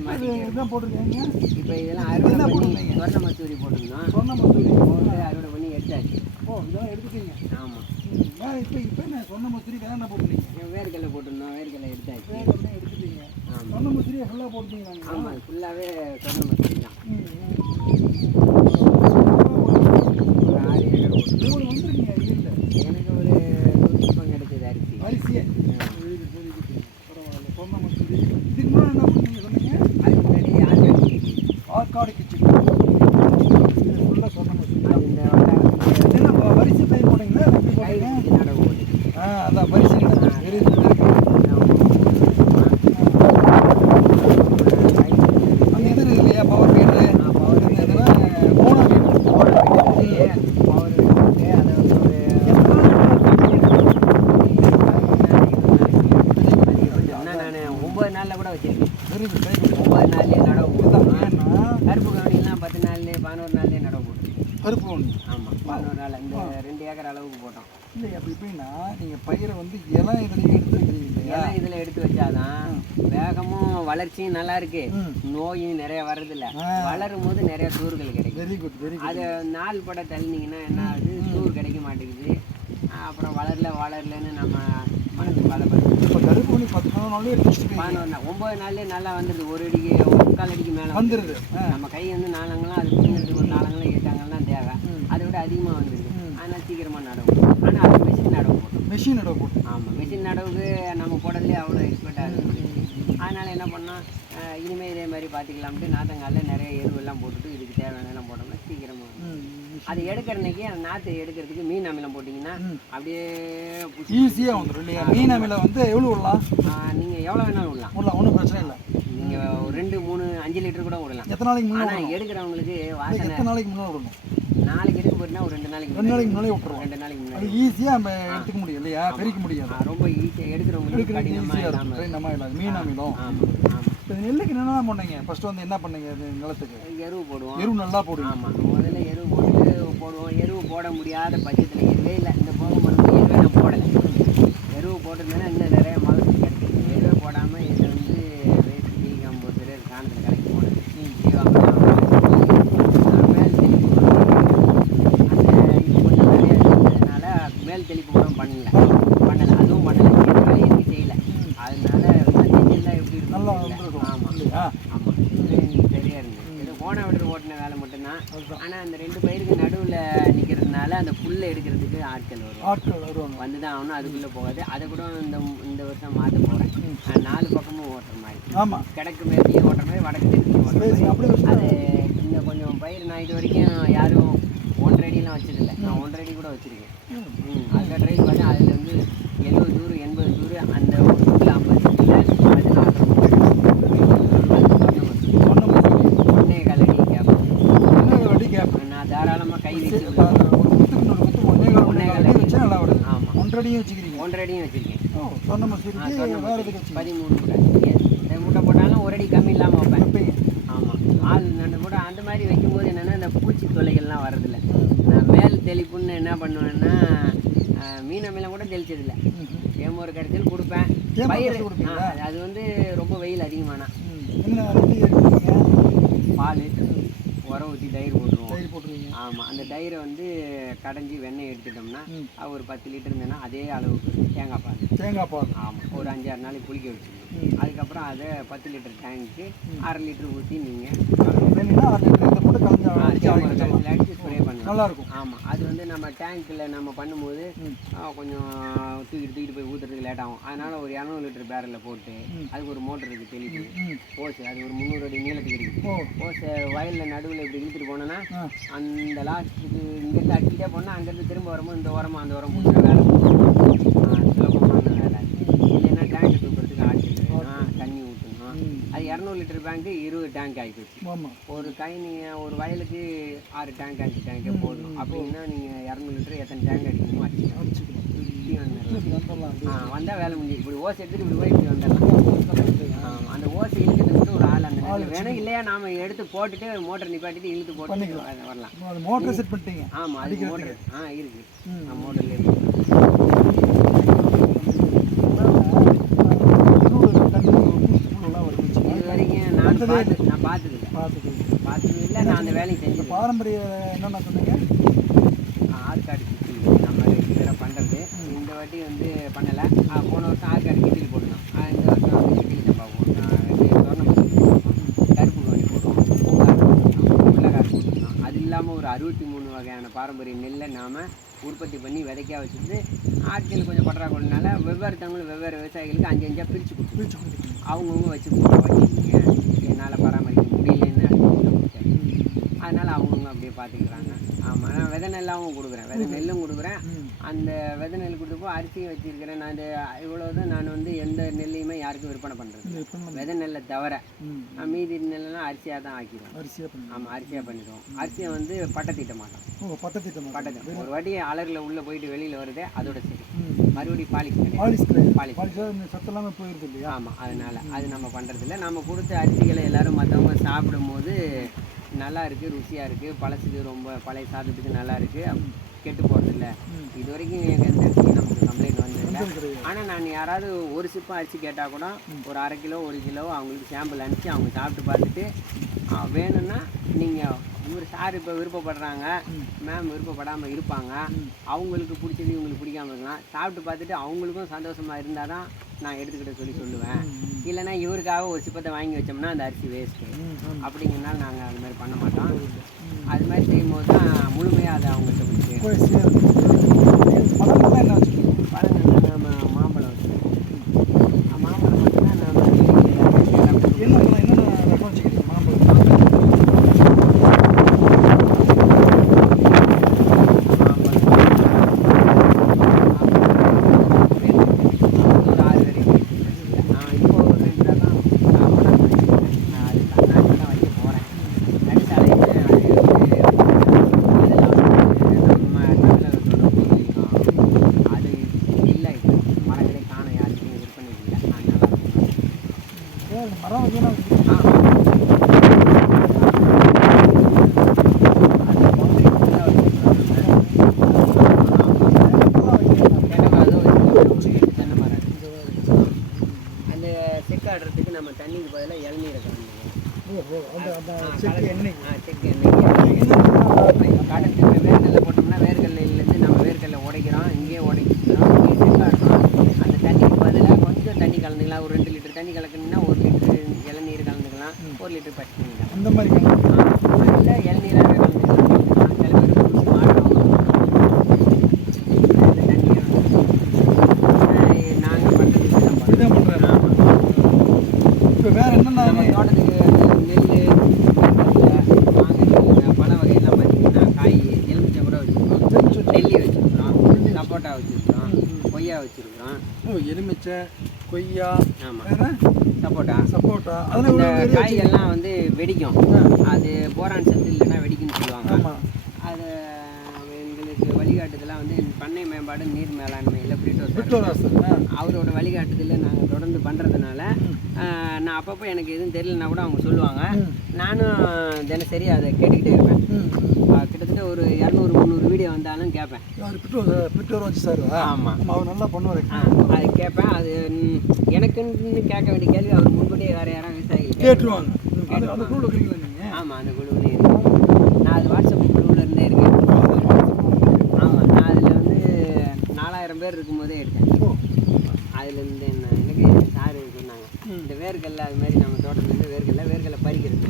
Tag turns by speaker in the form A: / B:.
A: இப்போ இது இதுதான் போட்டிருக்கீங்க.
B: இப்போ இதெல்லாம் அறுவடை பண்ணி? சொர்ண மசூரி போட்டிருந்தோம்.
A: சொன்ன மசூரி
B: போட்டு அறுவடை பண்ணி எடுத்தாச்சு.
A: ஓ இதெல்லாம் எடுத்துட்டீங்க.
B: ஆமாம்
A: வேற இப்போ இப்போ என்ன சொன்ன மசூரி வேற என்ன போட்டுருக்கீங்க
B: வேர்க்கடலை போட்டிருந்தோம் வேர்க்கடலை எடுத்தாச்சு.
A: வேற என்ன எடுத்துட்டீங்க. சொன்ன மசூரியை ஃபுல்லாக போட்டுட்டீங்க
B: ஆமாம் ஃபுல்லாகவே சொர்ண மசூரி தான்.
A: மூணு வந்துருக்கீங்க இல்லை
B: எனக்கு ஒரு நூற்றி பங்கு கிடைச்சது அரிசி
A: அரிசியே சரி சரி பரவாயில்ல சொன்ன மசூரி இதுக்கு முன்னாடி என்ன பண்ணீங்க சொன்னீங்க
B: அதுக்கு முன்னாடி ஆட்டு
A: ஆற்காடு கிச்சடி இது ஃபுல்லாக சொன்ன மசூரி
B: அது இந்த வட்டாரத்துக்கு
A: என்ன வ- வரிசை பயிர் போட்டீங்களா இல்லை எப்படி
B: கை
A: போட்டீங்க
B: வச்சு நடவு போட்டு
A: ஆ அதான் வரிசை தெரியுது அந்த இது இருக்கு இல்லையா பவர் வீடு இந்த இதெல்லாம் போன வீடு
B: ஒன்பது நாள்ல கூட வச்சிருக்கேன்
A: தெரியுது கைக்கு
B: ஒன்பது நாள்லயே நடவு போட்டோம்
A: ஏன்னா
B: கருப்பு கவனிலாம் பத்து நாள்லயே பதினோரு நாள்லயே நடவு போட்டோம்
A: கருப்பு ஒன்று
B: ஆமா பதினோரு நாள் இந்த ரெண்டு ஏக்கர் அளவுக்கு போட்டோம்.
A: இல்லை அப்படி எப்படின்னா நீங்கள் பயிரை வந்து இலம் இதுலேயும் எடுத்து
B: ஏன்னா இதுல எடுத்து வச்சாதான் வேகமும் வளர்ச்சியும் நல்லா இருக்கு. நோயும் நிறைய வர்றதில்ல. வளரும் போது நிறைய தூர்கள் கிடைக்கும்.
A: வெரி குட் வெரி குட்
B: அது நாள் பட தள்ளினீங்கன்னா என்ன ஆகுது? தூர் கிடைக்க மாட்டேங்குது. அப்புறம் வளரல வளரலன்னு நம்ம மனசு பாதப்படுது
A: இப்போ கருப்பு ஒன்று பத்து நாள் நாளே எடுத்து
B: பதினொன்று நாள் ஒம்பது நாள்லேயே நல்லா வந்துடுது ஒரு அடிக்கு ஒரு முக்கால் அடிக்கு மேலே
A: வந்துடுது
B: நம்ம கை வந்து நாலங்களாம் அது பிடிங்கிறதுக்கு ஒரு நாலங்களாம் எட்டாங்கலாம் தேவை. அதை விட அதிகமாக வந்துடுது சீக்கிரமாக நடவும் ஆனால் அது மிஷின் நடவு போடும்
A: மெஷின் இடம் போட்டு
B: ஆமாம் மிஷின் நடவுக்கு நம்ம போடலே அவ்வளோ எக்ஸ்பர்ட்டாக இருக்குது அதனால் என்ன பண்ணோம் அஹ் இனிமே இதே மாதிரி பார்த்துக்கலாம்ட்டு நாத்தங்காலில் நிறைய எருவெல்லாம் போட்டுட்டு இதுக்கு தேவையானதெல்லாம் போட்டோம்னா சீக்கிரமாக அது எடுக்கிற அன்னைக்கு அந்த நாற்று எடுக்கிறதுக்கு மீன் அமிலம் போட்டிங்கன்னா. அப்படியே
A: ஈஸியாக வந்துடும் இல்லையா? மீன் அமில வந்து எவ்வளோ விடலாம்?
B: நீங்கள் எவ்வளோ வேணாலும் விடலாம்.
A: விடலாம் ஒன்றும் பிரச்சனை இல்லை.
B: நீங்கள் ரெண்டு மூணு அஞ்சு லிட்டர் கூட விடலாம்.
A: எத்தனை நாளைக்கு
B: ஆனால் எடுக்கிறவங்களுக்கு வாசனை
A: எத்தனை நாளைக்கு முன்னாடி விடணும்?
B: நாளைக்கு எடுக்க போறீங்கன்னா ஒரு ரெண்டு நாளைக்கு
A: ரெண்டு நாளைக்கு
B: முன்னாடி
A: விட்டுருவோம்.
B: ரெண்டு நாளைக்கு
A: அது
B: முன்னாடி
A: ஈஸியாக நம்ம எடுத்துக்க முடியும் இல்லையா? பிரிக்க முடியாது.
B: ரொம்ப ஈஸியாக எடுக்கிறவங்களுக்கு
A: எடுக்கிறதுக்கு
B: கடினமாக
A: ஈஸியாக இருக்கும். நம்ம இல்லை மீன் அமிலம்
B: ஆமாம் ஆமாம்
A: இப்போ நெல்லுக்கு என்னென்ன பண்ணீங்க ஃபர்ஸ்ட் வந்து என்ன பண்ணீங்க? இது நிலத்துக்கு.
B: எருவு போடுவோம்.
A: எருவு நல்லா போடுவீங்க.
B: ஆமாம் முதல்ல எருவு போட்டு போடுவோம். எருவு போட முடியாத பட்சத்தில் எருவே இல்லை. இந்த போக மருந்து எருவே நான் போடலை. எருவு போட்டிருந்தேன்னா இன்னும் நிறைய மகசூல் கிடைக்கும் எருவே போடாமல் இதை வந்து வேஸ்ட் டீ கம்போஸ்டர் காணத்தில் கலக்கி போனது மேல் தெளிப்பு அந்த இது கொஞ்சம் நிறைய இருந்ததுனால மேல் தெளிப்பு கூட பண்ணல பண்ணலை அதுவும் பண்ணலை எந்த வேலையும் எனக்கு செய்யலை அதனால செஞ்செல்லாம் எப்படி இருக்கும்
A: நல்லா
B: தெரியல.
A: வந்துருக்கும்
B: ஆமாம்
A: இல்லையா
B: ஆமாம் இது எனக்கு சரியா இருந்தது இது போன விட்டு ஓட்டின வேலை மட்டும்தான். ஆனால் அந்த ரெண்டு பயிருக்கு நடுவில் நிற்கிறதுனால அந்த புல்லை எடுக்கிறதுக்கு ஆட்கள் வரும்
A: ஆட்கள் வருவாங்க.
B: வந்து தான் ஆகணும் அதுக்குள்ளே போகாது. அதை கூட இந்த இந்த வருஷம் மாற்ற போகிறேன் நாலு பக்கமும் ஓட்டுற மாதிரி.
A: ஆமாம்
B: கிழக்கு மேற்கையும் ஓட்டுற மாதிரி வடக்கு தெற்கையும் ஓட்டுற மாதிரி. அது இந்த கொஞ்சம் பயிர் நான் இது வரைக்கும் யாரும் ஒன்றரை அடியெல்லாம் வச்சதில்லை. நான் ஒன்றரை அடி கூட வச்சுருக்கேன். ம். அதில் ட்ரை பண்ணி அதில் வந்து எழுபது தூர் எண்பது தூர் அந்த ஒரு சுற்றில் ஐம்பது சுற்றில் அது
A: சொன்ன மாதிரி
B: ஒன்றே கால் அடி கேட்பேன்
A: என்ன அடி கேப்
B: நான் தாராளமாக கை வச்சு
A: ஒரு குத்துக்கு இன்னொரு குத்து ஒன்னே கால் ஒன்னே கால் அடி வச்சா நல்லா வருது
B: ஆமாம்
A: ஒன்றரையும் வச்சுக்கிறீங்க?
B: ஒன்றரை அடியும் வச்சுருக்கேன்.
A: ஓ சொன்ன மசூரிக்கு வேறு எதுக்கு
B: பதிமூணு மூட்டை ரெண்டு மூட்டை போட்டாலும் ஒரு அடி கம்மி இல்லாமல் வைப்பேன். ஆமாம் ஆள் நண்டு கூட அந்த மாதிரி வைக்கும்போது என்னென்னா இந்த பூச்சி தொல்லைகள்லாம் வரதில்ல நான் மேல் தெளிப்புன்னு என்ன பண்ணுவேன்னா மீன் அமிலம் கூட தெளிச்சதில்லை. ஏமோர் கடைசியில் கொடுப்பேன். பயிர் அது வந்து ரொம்ப வெயில் அதிகமானா. பால். உரம் ஊற்றி தயிர் போட்டுருவோம்.
A: தயிர் போட்டுருவீங்க.
B: ஆமாம் அந்த தயிரை வந்து கடைஞ்சி வெண்ணெய் எடுத்துட்டோம்னா. அது ஒரு பத்து லிட்டர் இருந்ததுன்னா அதே அளவுக்கு தேங்காய் பால்.
A: தேங்காய் பால்.
B: ஆமாம் ஒரு அஞ்சாறு நாளைக்கு புளிக்க வச்சுக்கணும். அதுக்கப்புறம் அதை பத்து லிட்டர் டேங்க்கு அரை லிட்டர் ஊற்றி நீங்கள்
A: வேணும்னா அரை லிட்டர் இதை போட்டு கலந்து அடிச்சு அடிக்கலாம்
B: அடிச்சு ஸ்ப்ரே பண்ணலாம்
A: நல்லா இருக்கும்
B: ஆமாம் அது வந்து நம்ம டேங்க்கில் நம்ம பண்ணும்போது கொஞ்சம் தூக்கிட்டு தூக்கிட்டு போய் ஊற்றுறதுக்கு லேட் ஆகும். அதனால் ஒரு இரநூறு லிட்டர் பேரலில் போட்டு. அதுக்கு ஒரு மோட்டர் இருக்குது
A: ம்
B: ஓசு அது ஒரு முந்நூறு அடி நீளத்துக்கு இருக்குது ஓசை வயலில் நடுவில் இப்படி இழுத்துட்டு போனோன்னா அந்த லாஸ்ட்டுக்கு இங்கேருந்து அடிக்கிட்டே போனால் அங்கேருந்து திரும்ப வரும்போது இந்த உரமா அந்த உரம் பிடிக்கிற வேலை சுலபமான வேலை இல்லைன்னா டேங்க் தூக்குறதுக்கு ஆட்சி ஆ தண்ணி ஊற்றணும் அது இரநூறு லிட்டர் பேங்க்கு இருபது டேங்க் ஆகிப்போச்சு
A: ஆமாம்
B: ஒரு கை நீங்கள் ஒரு வயலுக்கு ஆறு டேங்க் அஞ்சு டேங்கே போதும். அப்படின்னா நீங்கள் இரநூறு லிட்டர் எத்தனை டேங்க் அடிக்கணுமோ அடிச்சுக்கலாம். வந்தால் வேலை முடிஞ்சு இப்படி ஓசை எடுத்துட்டு இப்படி போய் இப்படி வந்துடலாம். அந்த ஓசை வேணும் இல்லையா நாம எடுத்து போட்டுட்டு மோட்டர் நிப்பாட்டிட்டு இழுத்து போட்டு வரலாம்.
A: மோட்டர் செட் பண்ணிட்டீங்க.
B: ஆமாம் அது மோட்டர் ஆ இருக்கு. மோட்டர்ல இருக்கு. நான் பார்த்து நான் பார்த்தது
A: பார்த்தது
B: பார்த்தது இல்லை நான் அந்த வேலையை செஞ்சது
A: பாரம்பரிய என்னென்ன சொன்னீங்க?
B: ஆற்காடு கிட்டில் நம்ம ரெகுலராக பண்ணுறது இந்த வாட்டி வந்து பண்ணலை. போன வருஷம் ஆற்காடு கிட்டில் போடணும் ஆ, இந்த வருஷம் வந்து கிட்டில் சம்பா போடணும் ரெண்டு டோர்னமெண்ட் போடணும் கருப்பு கோழி போடுவோம் பூங்காறு போடணும் உள்ளகாறு போடணும் அது இல்லாமல் ஒரு அறுபத்தி மூணு வகையான பாரம்பரிய நெல்லை நாம் உற்பத்தி பண்ணி விதைக்கா வச்சுட்டு ஆட்கள் கொஞ்சம் பற்றாக்குறைனால வெவ்வேறு தங்களும் வெவ்வேறு விவசாயிகளுக்கு அஞ்சு அஞ்சாக பிரித்து
A: கொடுத்துருக்கீங்க
B: அவங்கவுங்க வச்சு என்னால் பராமரிக்க அதனால் அவங்கவுங்க அப்படியே பார்த்துக்கிறாங்க ஆமாம் நான் விதை நெல்லாவும் கொடுக்குறேன். விதை நெல்லும் கொடுக்குறேன். அந்த விதை நெல் கொடுத்தப்போ அரிசியும் வச்சிருக்கிறேன். நான் இவ்வளோதான் நான் வந்து எந்த நெல்லையுமே யாருக்கும் விற்பனை பண்ணுறது விதை நெல்லை தவிர மீதி நெல்லெல்லாம் அரிசியாக தான் ஆக்கிடுவோம்
A: அரிசியாக
B: ஆமாம் அரிசியாக பண்ணிடுவோம். அரிசியை வந்து பட்டை தீட்ட மாட்டோம்.
A: ஓ பட்டத்திட்டம்
B: பட்டை ஒரு வாட்டி அலரில் உள்ளே போயிட்டு வெளியில் வருதே அதோட சரி மறுபடியும் பாலிஷ்
A: பாலிஷ்
B: பாலிஷ்.
A: இல்லாமல் போயிருது இல்லையா?
B: ஆமாம் அதனால அது நம்ம பண்ணுறதில்ல நம்ம கொடுத்த அரிசிகளை எல்லாரும் மற்றவங்க சாப்பிடும்போது நல்லா இருக்குது ருசியாக இருக்குது பழசுக்கு ரொம்ப பழைய சாதத்துக்கு நல்லா இருக்குது கெட்டு போகிறதில்ல. இது வரைக்கும் எங்கள் நமக்கு கம்ப்ளைண்ட் வந்ததில்லை. ஆனால் நான் யாராவது ஒரு சிப்பம் அரிசி கேட்டால் கூட ஒரு அரை கிலோ ஒரு கிலோ அவங்களுக்கு சாம்பிள் அனுப்பிச்சு அவங்க சாப்பிட்டு பார்த்துட்டு வேணும்னா நீங்கள் இவர் சார் இப்போ விருப்பப்படுறாங்க. மேம் விருப்பப்படாமல் இருப்பாங்க. அவங்களுக்கு பிடிச்சது இவங்களுக்கு பிடிக்காம இருக்கலாம். சாப்பிட்டு பார்த்துட்டு அவங்களுக்கும் சந்தோஷமாக இருந்தால் தான் நான் எடுத்துக்கிட்ட சொல்லி சொல்லுவேன். இல்லைன்னா இவருக்காக ஒரு சிப்பத்தை வாங்கி வச்சோம்னா அந்த அரிசி வேஸ்ட்டு அப்படிங்கிறனால நாங்கள் அது மாதிரி பண்ண மாட்டோம். அது மாதிரி செய்யும்போது தான் முழுமையாக அதை அவங்கள்ட்ட போய் சேரும்
A: போய் சேருது பழங்கள்லாம் என்ன வச்சுருக்கீங்க
B: பழங்கள்லாம் நம்ம மாம்பழம் வச்சுருக்கோம் மாம்பழம் மட்டும்தான் நம்ம வெளியில எல்லாம்
A: என்னென்ன என்னென்ன ரகம் வச்சுக்கிறீங்க மாம்பழம் ஏ, மரம்
B: அந்த செக்காடுறதுக்கு நம்ம தண்ணிக்கு பதிலாக இளநீரை
A: அந்த அந்த
B: கடத்துக்கு வேர்க்கடலை போட்டோம்னா வேர்க்கடலையிலேருந்து நம்ம வேர்க்கடலை உடைக்கிறோம். இங்கேயே உடைக்கிறோம். இங்கே செக்காடுறோம். அந்த தண்ணிக்கு பதிலாக கொஞ்சம் தண்ணி கலந்துக்கலாம் ஒரு ரெண்டு லிட்டர் தண்ணி கலக்கணும்னா ஒரு கலந்துக்கலாம் ஒரு லிட்டர் பச்சை தண்ணி கலந்துக்கலாம்
A: அந்த மாதிரி
B: இல்லை நம்ம தோட்டத்துக்கு கொய்யா வச்சுருக்கோம்
A: ஓ எலுமிச்சை கொய்யா
B: ஆமாம் சப்போட்டா.
A: சப்போட்டா அதெல்லாம் வெறி
B: காய்கள்லாம் வந்து வெடிக்கும். அது போரான் சத்து இல்லைன்னா வெடிக்கும்னு சொல்லுவாங்க. அது எங்களுக்கு வழிகாட்டுதெல்லாம் வந்து பண்ணை மேம்பாடு நீர் மேலாண்மையில் பிரிட்டோஸ் அவரோட வழிகாட்டுதலில் நாங்கள் தொடர்ந்து பண்ணுறதுனால நான் அப்பப்போ எனக்கு எதுவும் தெரியலனா கூட அவங்க சொல்லுவாங்க. நானும் தினசரி அதை கேட்டுக்கிட்டே இருப்பேன். கிட்டத்தட்ட ஒரு இரநூறு முந்நூறு வீடியோ வந்தாலும் கேட்பேன்.
A: பிட்டோர் வச்சு சார்
B: ஆமாம்
A: அவர் நல்லா பண்ணுவார்.
B: அது கேட்பேன். அது எனக்குன்னு கேட்க வேண்டிய கேள்வி அவர் முன்கூட்டியே வேறு யாராவது விவசாயிகள்
A: கேட்டுருவாங்க. அது அந்த குழுவில் இருக்கிறீங்களா நீங்கள்
B: ஆமாம் அந்த குழுவிலே நான் அது வாட்ஸ்அப் குழுவில் இருந்தே இருக்கேன். ஆமாம் நான் அதில் வந்து நாலாயிரம் பேர் இருக்கும்போதே இருக்கேன் அதுலேருந்து என்ன எனக்கு சார் சொன்னாங்க. இந்த வேர்க்கல்ல அது மாதிரி நம்ம தோட்டத்துலேருந்து வேர்க்கல்ல வேர்க்கல்ல பறிக்கிறது.